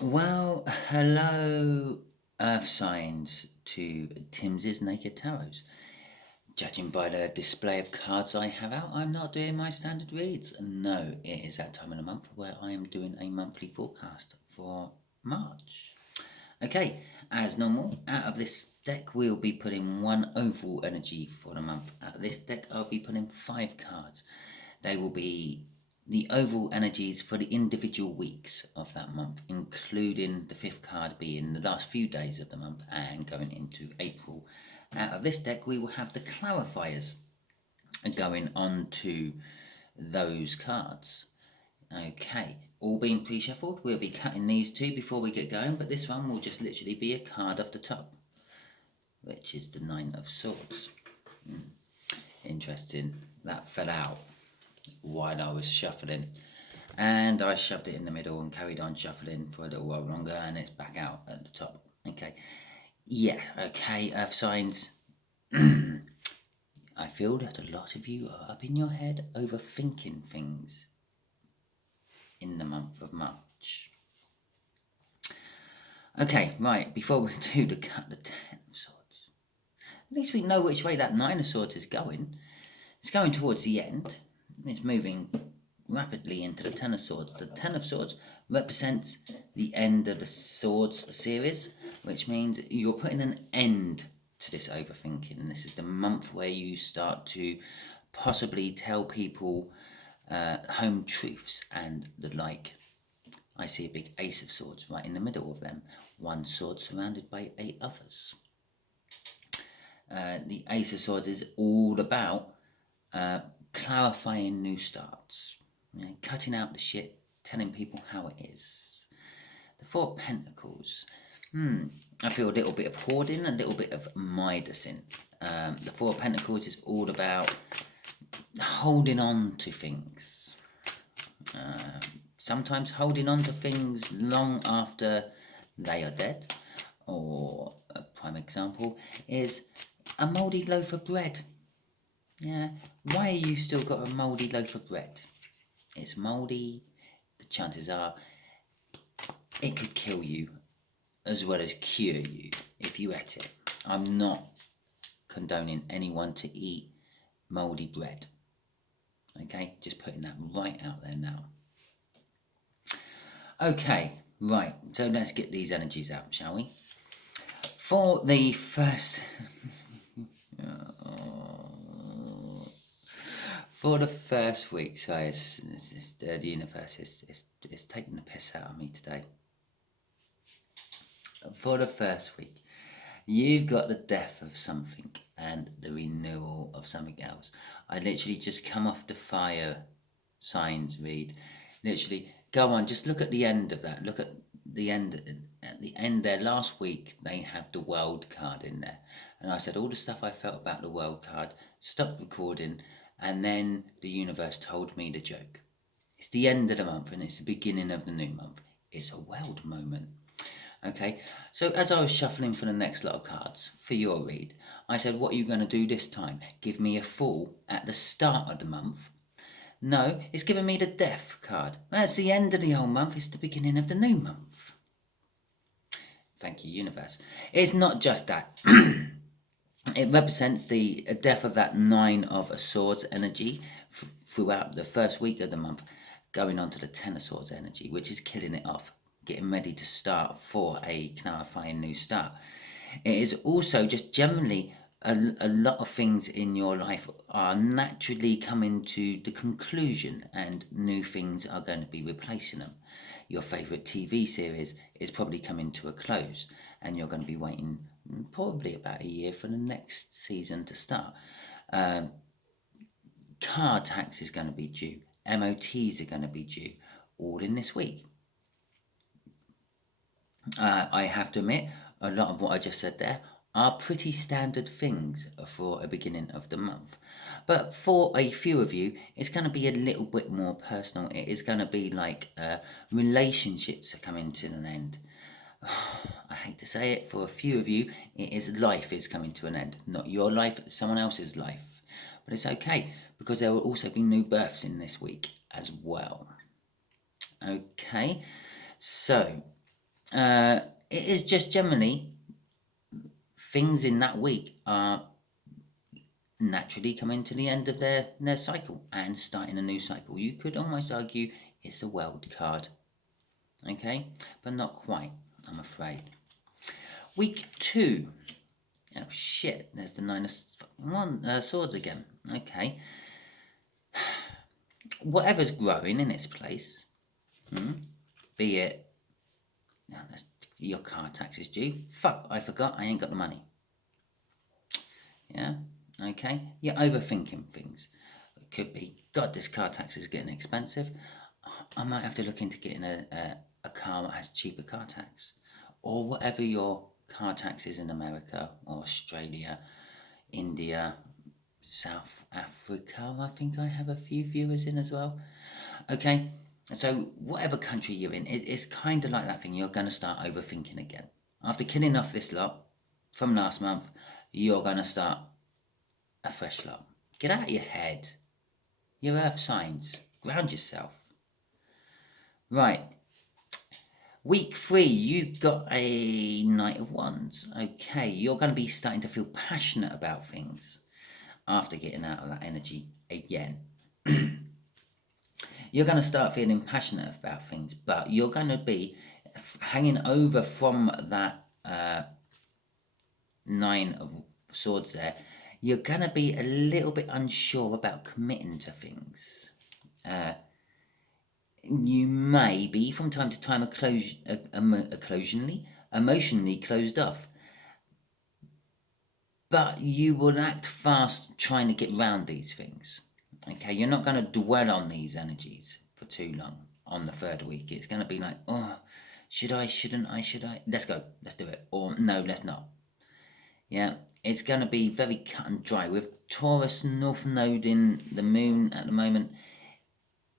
Well, hello, Earth signs to Timsy's Naked Tarots. Judging by the display of cards I have out, I'm not doing my standard reads. No, it is that time of the month where I am doing a monthly forecast for March. Okay, as normal, out of this deck we'll be putting one overall energy for the month. Out of this deck I'll be putting 5 cards. They will be the overall energies for the individual weeks of that month, including the 5th card being the last few days of the month and going into April. Out of this deck we will have the clarifiers going on to those cards. Okay, all being pre-shuffled, we'll be cutting these two before we get going, but this one will just literally be a card off the top, which is the 9 of Swords. Interesting, that fell out while I was shuffling, and I shoved it in the middle and carried on shuffling for a little while longer, and it's back out at the top. Okay, yeah, okay, Earth signs. I feel that a lot of you are up in your head overthinking things in the month of March. Okay, right, before we do the cut, the 10 of Swords. At least we know which way that 9 of Swords is going. It's going towards the end. It's moving rapidly into the 10 of Swords. The 10 of Swords represents the end of the Swords series, which means you're putting an end to this overthinking. And this is the month where you start to possibly tell people home truths and the like. I see a big Ace of Swords right in the middle of them. One sword surrounded by 8 others. The Ace of Swords is all about clarifying new starts, cutting out the shit, telling people how it is. The Four of Pentacles. I feel a little bit of hoarding, a little bit of Midasing. The Four of Pentacles is all about holding on to things. Sometimes holding on to things long after they are dead. Or a prime example is a mouldy loaf of bread. Yeah, why are you still got a mouldy loaf of bread? It's mouldy. The chances are it could kill you as well as cure you if you ate it. I'm not condoning anyone to eat mouldy bread. Okay, just putting that right out there now. Okay, right, so let's get these energies out, shall we? For the first... For the first week, so the universe is taking the piss out of me today. For the first week, you've got the death of something and the renewal of something else. I literally just come off the fire signs read. Literally, go on, just look at the end of that. Look at the end. At the end there, last week, they have the world card in there. And I said all the stuff I felt about the world card, stopped recording, and then the universe told me the joke. It's the end of the month and it's the beginning of the new month. It's a world moment. Okay, so as I was shuffling for the next lot of cards for your read, I said, what are you going to do this time? Give me a Fool at the start of the month? No, it's giving me the Death card. That's the end of the old month, it's the beginning of the new month. Thank you, universe. It's not just that. It represents the death of that 9 of Swords energy throughout the first week of the month, going on to the 10 of Swords energy, which is killing it off, getting ready to start for a clarifying new start. It is also just generally a lot of things in your life are naturally coming to the conclusion and new things are going to be replacing them. Your favourite TV series is probably coming to a close and you're going to be waiting probably about a year for the next season to start. Car tax is going to be due. MOTs are going to be due, all in this week. I have to admit, a lot of what I just said there are pretty standard things for a beginning of the month. But for a few of you, it's going to be a little bit more personal. It is going to be like relationships are coming to an end. I hate to say it, for a few of you, it is life is coming to an end. Not your life, someone else's life. But it's okay, because there will also be new births in this week as well. Okay, so it is just generally things in that week are naturally coming to the end of their cycle and starting a new cycle. You could almost argue it's a world card, okay? But not quite, I'm afraid. Week 2. Oh shit, there's the Nine of Swords again. Okay. Whatever's growing in its place, be it your car tax is due. Fuck, I forgot, I ain't got the money. Yeah, okay. You're overthinking things. It could be, God, this car tax is getting expensive. I might have to look into getting a car that has cheaper car tax. Or whatever your car tax is in America or Australia, India, South Africa. I think I have a few viewers in as well. Okay, so whatever country you're in, it's kind of like that thing. You're going to start overthinking again. After killing off this lot from last month, you're going to start a fresh lot. Get out of your head. Your earth signs. Ground yourself. Right. Week 3, you've got a Knight of Wands. Okay, you're going to be starting to feel passionate about things after getting out of that energy again. You're going to start feeling passionate about things, but you're going to be hanging over from that Nine of Swords there. You're going to be a little bit unsure about committing to things. You may be, from time to time, emotionally closed off. But you will act fast trying to get round these things. Okay, you're not going to dwell on these energies for too long on the third week. It's going to be like, oh, should I, shouldn't I, should I? Let's go, let's do it. Or no, let's not. Yeah, it's going to be very cut and dry. With Taurus North Node in the moon at the moment,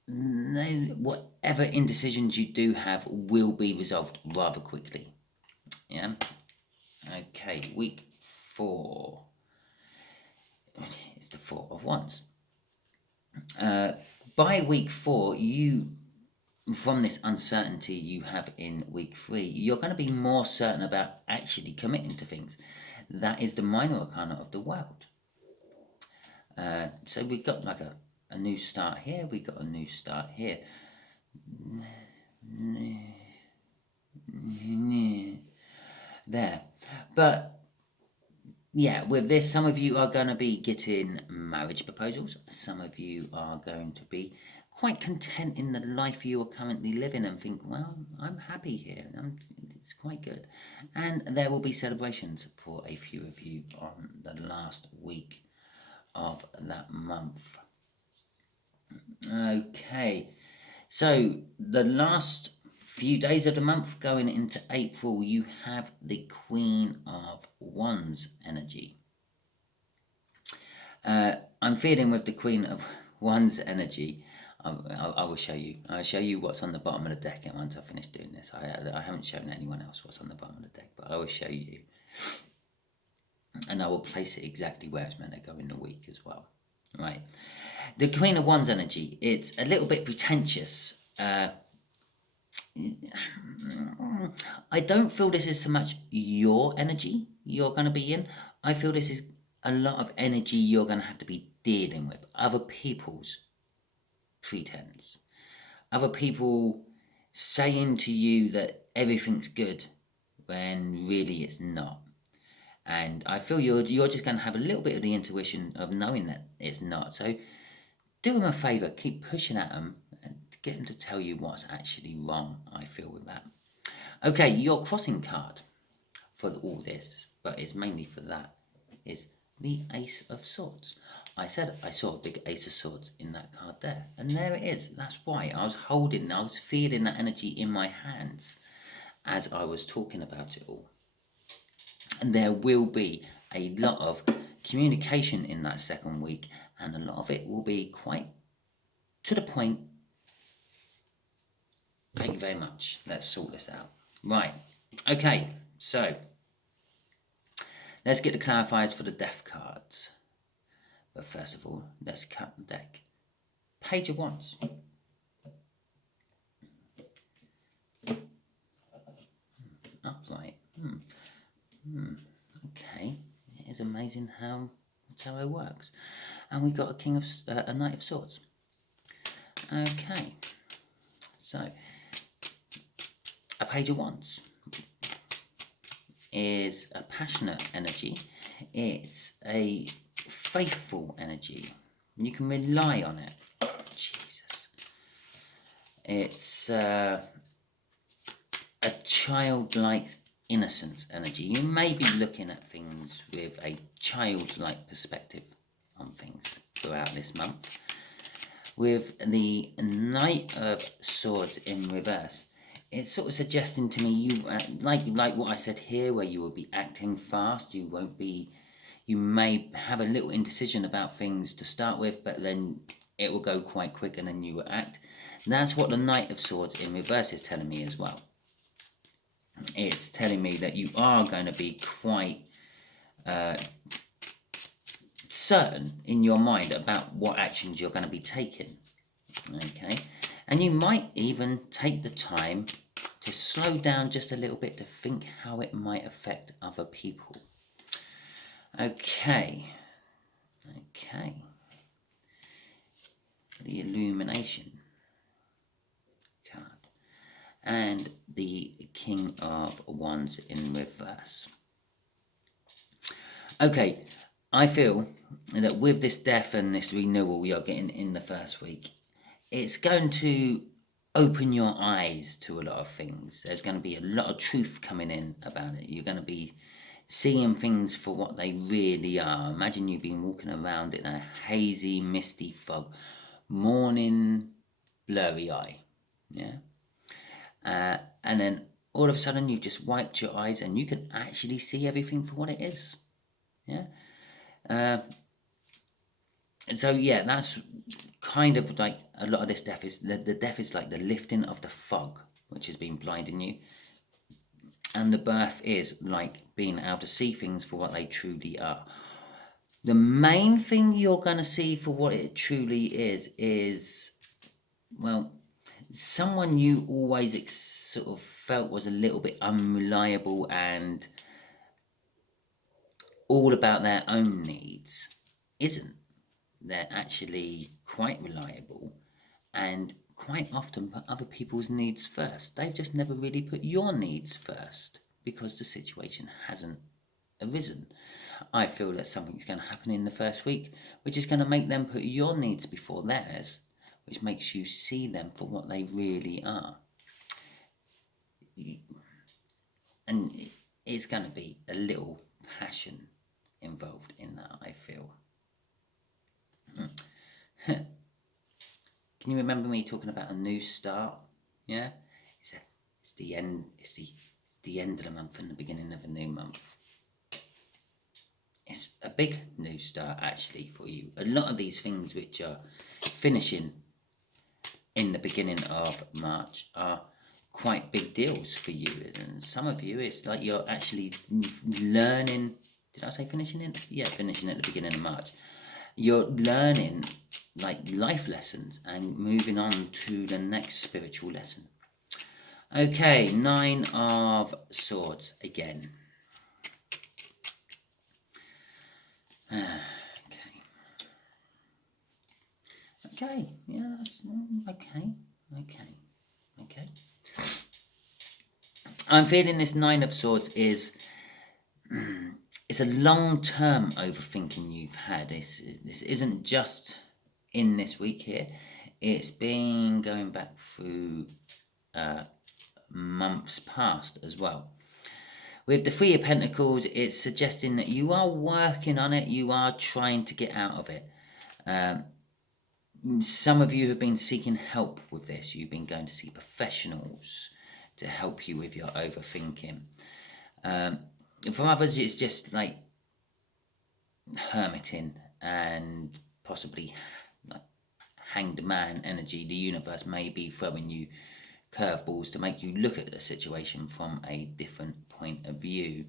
whatever indecisions you do have will be resolved rather quickly. Yeah. Okay, week 4. It's the Four of Wands. By week 4, from this uncertainty you have in week 3, you're going to be more certain about actually committing to things. That is the minor arcana of the world. So we've got like a new start here, we got a new start here. There. But yeah, with this, some of you are going to be getting marriage proposals. Some of you are going to be quite content in the life you are currently living and think, well, I'm happy here. It's quite good. And there will be celebrations for a few of you on the last week of that month. Okay, so the last few days of the month going into April, you have the Queen of Wands energy. I'm feeling with the Queen of Wands energy. I will show you. I'll show you what's on the bottom of the deck, and once I finish doing this, I haven't shown anyone else what's on the bottom of the deck, but I will show you, and I will place it exactly where it's meant to go in the week as well. Right, the Queen of Wands energy. It's a little bit pretentious. I don't feel this is so much your energy you're going to be in. I feel this is a lot of energy you're going to have to be dealing with. Other people's pretense. Other people saying to you that everything's good when really it's not. And I feel you're just going to have a little bit of the intuition of knowing that it's not. So do them a favour, keep pushing at them and get them to tell you what's actually wrong, I feel, with that. Okay, your crossing card for all this, but it's mainly for that, is the Ace of Swords. I said I saw a big Ace of Swords in that card there, and there it is. That's why I was feeling that energy in my hands as I was talking about it all. And there will be a lot of communication in that second week, and a lot of it will be quite to the point. Thank you very much. Let's sort this out. Right. Okay, so let's get the clarifiers for the death cards. But first of all, let's cut the deck. Page of Wands. Okay, it is amazing how tarot works. And we got a Knight of Swords. Okay, so a Page of Wands is a passionate energy. It's a faithful energy. You can rely on it. Jesus. It's a childlike innocence energy. You may be looking at things with a childlike perspective on things throughout this month. With the Knight of Swords in reverse, it's sort of suggesting to me you like what I said here, where you will be acting fast. You may have a little indecision about things to start with, but then it will go quite quick and then you will act. That's what the Knight of Swords in reverse is telling me as well. It's telling me that you are going to be quite certain in your mind about what actions you're going to be taking. Okay, and you might even take the time to slow down just a little bit to think how it might affect other people. Okay. The Illumination card. And the King of Wands in reverse. Okay, I feel that with this death and this renewal we are getting in the first week, it's going to open your eyes to a lot of things. There's going to be a lot of truth coming in about it. You're going to be seeing things for what they really are. Imagine you've been walking around in a hazy, misty fog, morning, blurry eye. Yeah. And then all of a sudden you've just wiped your eyes and you can actually see everything for what it is. Yeah. So yeah, that's kind of like a lot of this death is the death is like the lifting of the fog which has been blinding you, and the birth is like being able to see things for what they truly are. The main thing you're going to see for what it truly is, well, someone you always sort of felt was a little bit unreliable and all about their own needs isn't. They're actually quite reliable and quite often put other people's needs first. They've just never really put your needs first because the situation hasn't arisen. I feel that something's going to happen in the first week which is going to make them put your needs before theirs, which makes you see them for what they really are. And it's going to be a little passion involved in that, I feel. Can you remember me talking about a new start? Yeah, it's the end. It's the end of the month and the beginning of a new month. It's a big new start actually for you. A lot of these things which are finishing in the beginning of March are quite big deals for you, and some of you it's like you're actually learning. Did I say finishing in? Yeah, finishing at the beginning of March. You're learning like life lessons and moving on to the next spiritual lesson. Okay, 9 of Swords again. Okay, yeah, that's okay. I'm feeling this 9 of Swords is it's a long-term overthinking you've had. This isn't just in this week here. It's been going back through months past as well. With the Three of Pentacles, it's suggesting that you are working on it. You are trying to get out of it. Some of you have been seeking help with this. You've been going to see professionals to help you with your overthinking. For others, it's just like hermiting and possibly like hanged man energy. The universe may be throwing you curveballs to make you look at the situation from a different point of view.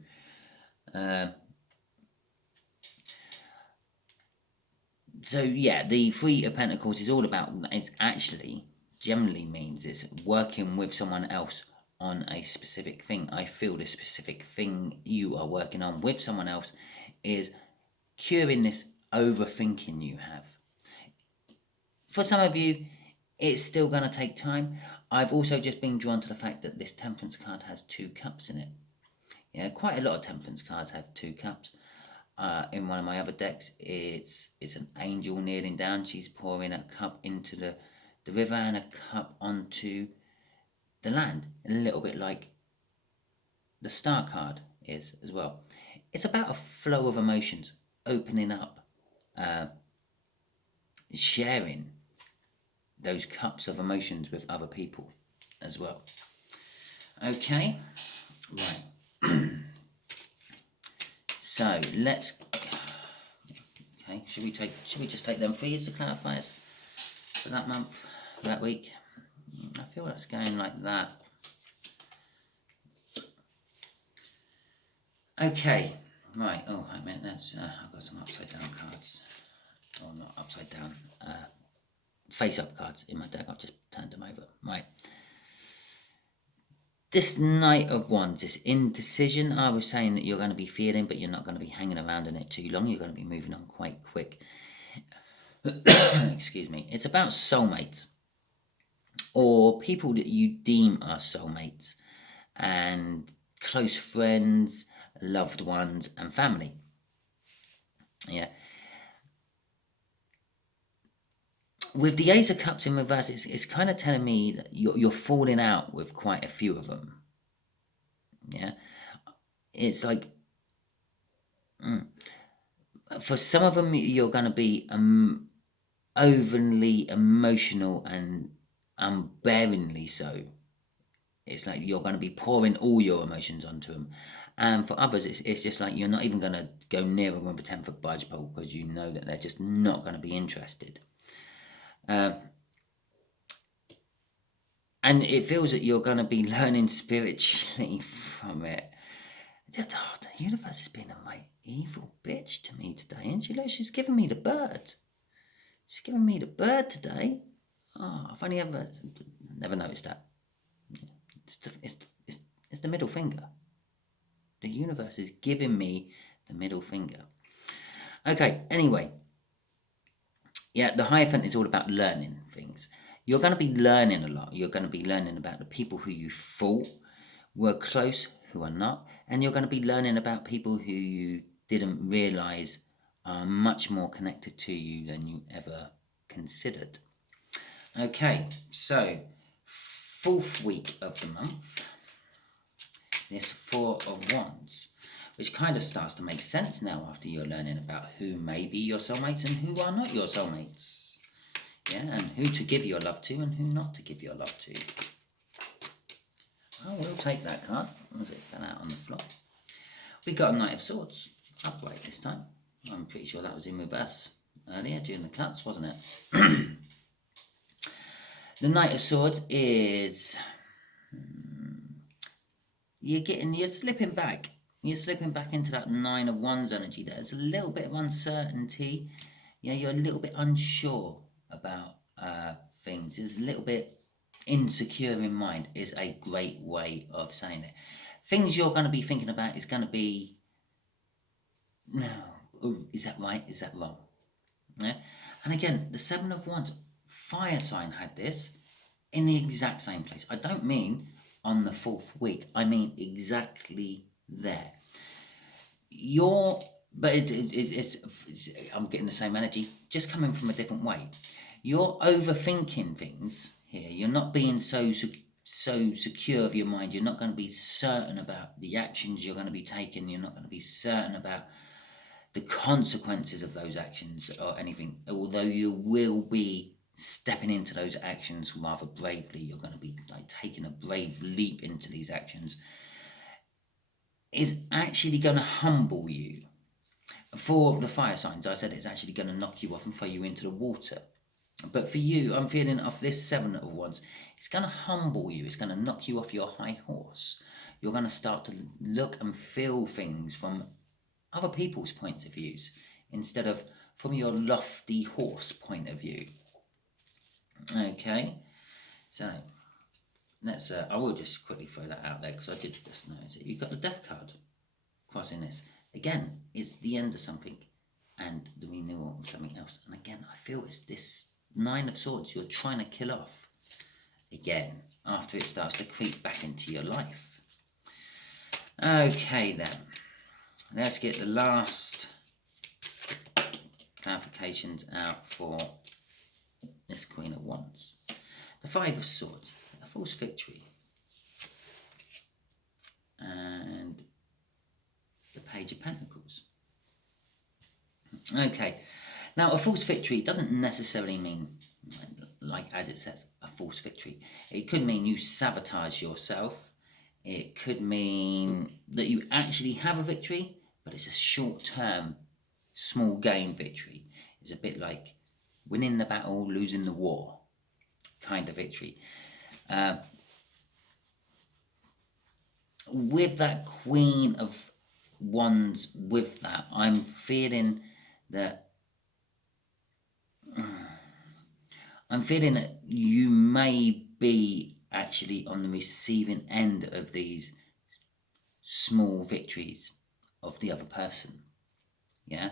So yeah, the Three of Pentacles is all about, it's actually generally means it's working with someone else on a specific thing. I feel the specific thing you are working on with someone else is curing this overthinking you have. For some of you, it's still going to take time. I've also just been drawn to the fact that this Temperance card has 2 cups in it. Yeah, quite a lot of Temperance cards have 2 cups. In one of my other decks, it's an angel kneeling down. She's pouring a cup into the river and a cup onto the land. A little bit like the Star card is as well. It's about a flow of emotions, opening up, sharing those cups of emotions with other people as well. Okay, right. So let's. Okay, should we just take them 3 as the clarifiers for that month, for that week? I feel that's going like that. Okay, right. Oh, I meant that's. I've got some upside down cards, or not upside down, face up cards in my deck. I've just turned them over. Right. This Knight of Wands, this indecision, I was saying that you're going to be feeling, but you're not going to be hanging around in it too long. You're going to be moving on quite quick. Excuse me. It's about soulmates, or people that you deem are soulmates, and close friends, loved ones, and family. Yeah. With the Ace of Cups in reverse, it's kind of telling me that you're falling out with quite a few of them. Yeah, it's like for some of them you're going to be overly emotional and unbearingly so. It's like you're going to be pouring all your emotions onto them. And for others, it's just like you're not even going to go near them with a 10-foot barge pole because you know that they're just not going to be interested. And it feels that you're going to be learning spiritually from it. The universe has been a right evil bitch to me today, and she's given me the bird. She's given me the bird today. Oh, I've only ever never noticed that. It's the middle finger. The universe is giving me the middle finger. Okay, anyway. Yeah, the Hierophant is all about learning things. You're going to be learning a lot. You're going to be learning about the people who you thought were close, who are not. And you're going to be learning about people who you didn't realize are much more connected to you than you ever considered. Okay, so 4th week of the month, this Four of Wands, which kind of starts to make sense now after you're learning about who may be your soulmates and who are not your soulmates. Yeah, and who to give your love to and who not to give your love to. I will take that card. As it fell out on the floor. We got a Knight of Swords, upright this time. I'm pretty sure that was in reverse earlier during the cuts, wasn't it? The Knight of Swords is you're slipping back. You're slipping back into that 9 of Wands energy. There's a little bit of uncertainty. Yeah, you're a little bit unsure about things. There's a little bit insecure in mind is a great way of saying it. Things you're going to be thinking about is going to be, no, is that right? Is that wrong? Yeah? And again, the 7 of Wands, fire sign had this in the exact same place. I don't mean on the 4th week. I mean exactly there. But it's I'm getting the same energy, just coming from a different way. You're overthinking things here. You're not being so secure of your mind. You're not going to be certain about the actions you're going to be taking. You're not going to be certain about the consequences of those actions or anything. Although you will be stepping into those actions rather bravely. You're going to be like taking a brave leap into these actions. Is actually going to humble you. For the fire signs, I said it's actually going to knock you off and throw you into the water. But for you, I'm feeling off this 7 of Wands, it's going to humble you. It's going to knock you off your high horse. You're going to start to look and feel things from other people's points of views instead of from your lofty horse point of view. Okay, so let's. I will just quickly throw that out there because I did just notice it. You've got the Death card crossing this. Again, it's the end of something and the renewal of something else. And again, I feel it's this Nine of Swords you're trying to kill off again after it starts to creep back into your life. Okay then, let's get the last clarifications out for this Queen of Wands. The Five of Swords, a false victory, and the Page of Pentacles. Okay, now a false victory doesn't necessarily mean, like as it says, a false victory. It could mean you sabotage yourself. It could mean that you actually have a victory, but it's a short-term, small gain victory. It's a bit like winning the battle, losing the war kind of victory. With that Queen of Wands, with that, I'm feeling that you may be actually on the receiving end of these small victories of the other person. Yeah,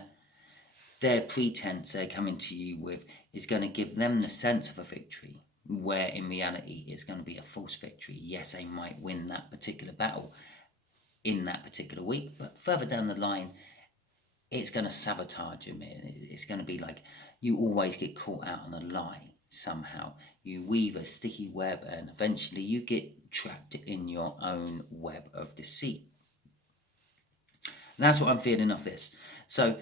their pretense they're coming to you with is going to give them the sense of a victory, where in reality it's going to be a false victory. Yes, they might win that particular battle in that particular week, but further down the line it's going to sabotage them. It's going to be like you always get caught out on a lie somehow. You weave a sticky web and eventually you get trapped in your own web of deceit. And that's what I'm feeling of this. So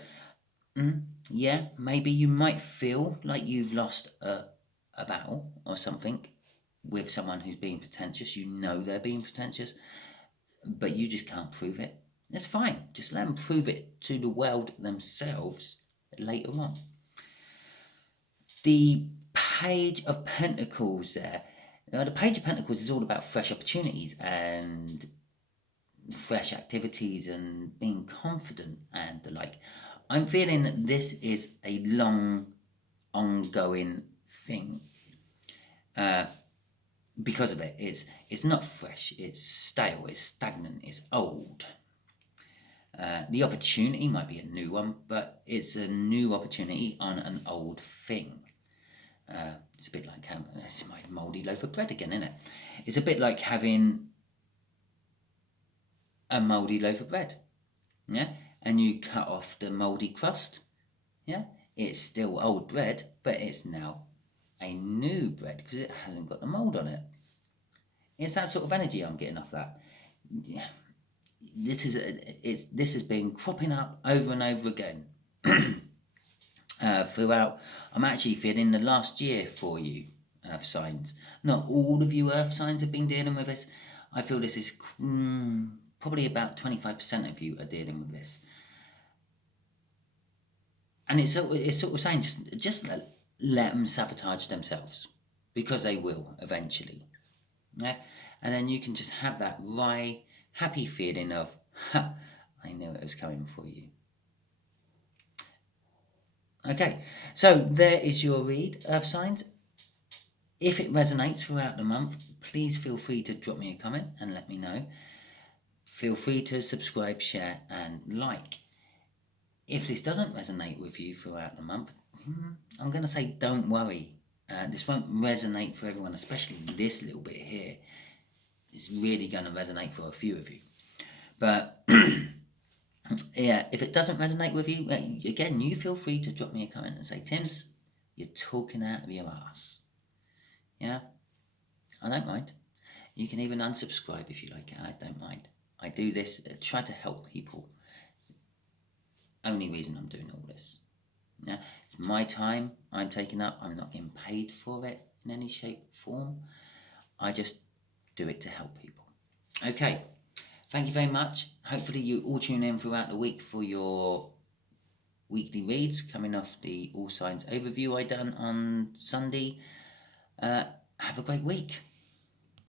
yeah, maybe you might feel like you've lost a battle or something with someone who's being pretentious. You know they're being pretentious, but you just can't prove it. That's fine. Just let them prove it to the world themselves later on. The Page of Pentacles there. Now, the Page of Pentacles is all about fresh opportunities and fresh activities and being confident and the like. I'm feeling that this is a long, ongoing thing. Because of it, it's not fresh, it's stale, it's stagnant, it's old. The opportunity might be a new one, but it's a new opportunity on an old thing. It's a bit like it's my mouldy loaf of bread again, isn't it? It's a bit like having a mouldy loaf of bread, yeah, and you cut off the mouldy crust, yeah. It's still old bread, but it's now a new bread because it hasn't got the mould on it. It's that sort of energy I'm getting off that. Yeah. This has been cropping up over and over again throughout. I'm actually feeling the last year for you, Earth signs. Not all of you Earth signs have been dealing with this. I feel this is probably about 25% of you are dealing with this. And it's sort of saying just let them sabotage themselves, because they will eventually. Yeah? And then you can just have that wry, happy feeling of, ha, I knew it was coming for you. Okay, so there is your read, Earth signs. If it resonates throughout the month, please feel free to drop me a comment and let me know. Feel free to subscribe, share, and like. If this doesn't resonate with you throughout the month, I'm going to say don't worry. This won't resonate for everyone, especially this little bit here. It's really going to resonate for a few of you. But yeah, if it doesn't resonate with you, again, you feel free to drop me a comment and say, Tims, you're talking out of your ass. Yeah, I don't mind. You can even unsubscribe if you like it. I don't mind. I do this, try to help people. Only reason I'm doing all this. Yeah, it's my time I'm taking up. I'm not getting paid for it in any shape or form. I just do it to help people. Okay, thank you very much. Hopefully you all tune in throughout the week for your weekly reads, coming off the All Signs overview I done on Sunday. Have a great week.